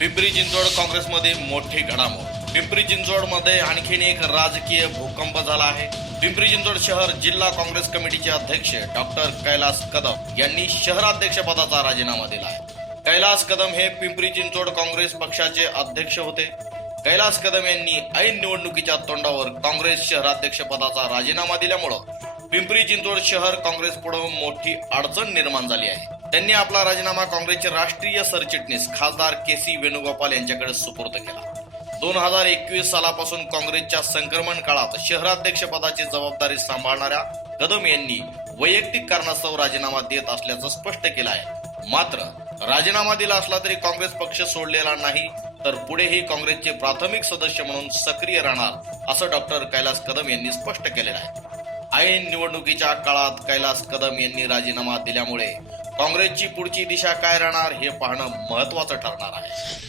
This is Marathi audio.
पिंपरी चिंचवड काँग्रेसमध्ये मोठी घडामोड. पिंपरी चिंचवडमध्ये आणखीन एक राजकीय भूकंप झाला आहे. पिंपरी चिंचवड शहर जिल्हा काँग्रेस कमिटीचे अध्यक्ष डॉक्टर कैलास कदम यांनी शहराध्यक्षपदाचा राजीनामा दिला आहे. कैलास कदम हे पिंपरी चिंचवड काँग्रेस पक्षाचे अध्यक्ष होते. कैलास कदम यांनी ऐन निवडणुकीच्या तोंडावर काँग्रेस शहराध्यक्षपदाचा राजीनामा दिल्यामुळं पिंपरी चिंचवड शहर काँग्रेस पुढे मोठी अडचण निर्माण झाली आहे. त्यांनी आपला राजीनामा काँग्रेसचे राष्ट्रीय सरचिटणीस खासदार के.सी. वेणुगोपाल यांच्याकडे सुपूर्द केला. 2021 सालापासून काँग्रेसच्या संक्रमण काळात शहराध्यक्षपदाची जबाबदारी सांभाळणाऱ्या कदम यांनी वैयक्तिक कारणास्तव राजीनामा देत असल्याचं स्पष्ट केलं आहे. मात्र राजीनामा दिला असला तरी काँग्रेस पक्ष सोडलेला नाही, तर पुढेही काँग्रेसचे प्राथमिक सदस्य म्हणून सक्रिय राहणार असं डॉक्टर कैलास कदम यांनी स्पष्ट केलेलं आहे. ऐन निवडणुकीच्या काळात कैलास कदम यांनी राजीनामा दिल्यामुळे काँग्रेसची पुढची दिशा काय राहणार हे पाहणं महत्त्वाचं ठरणार आहे.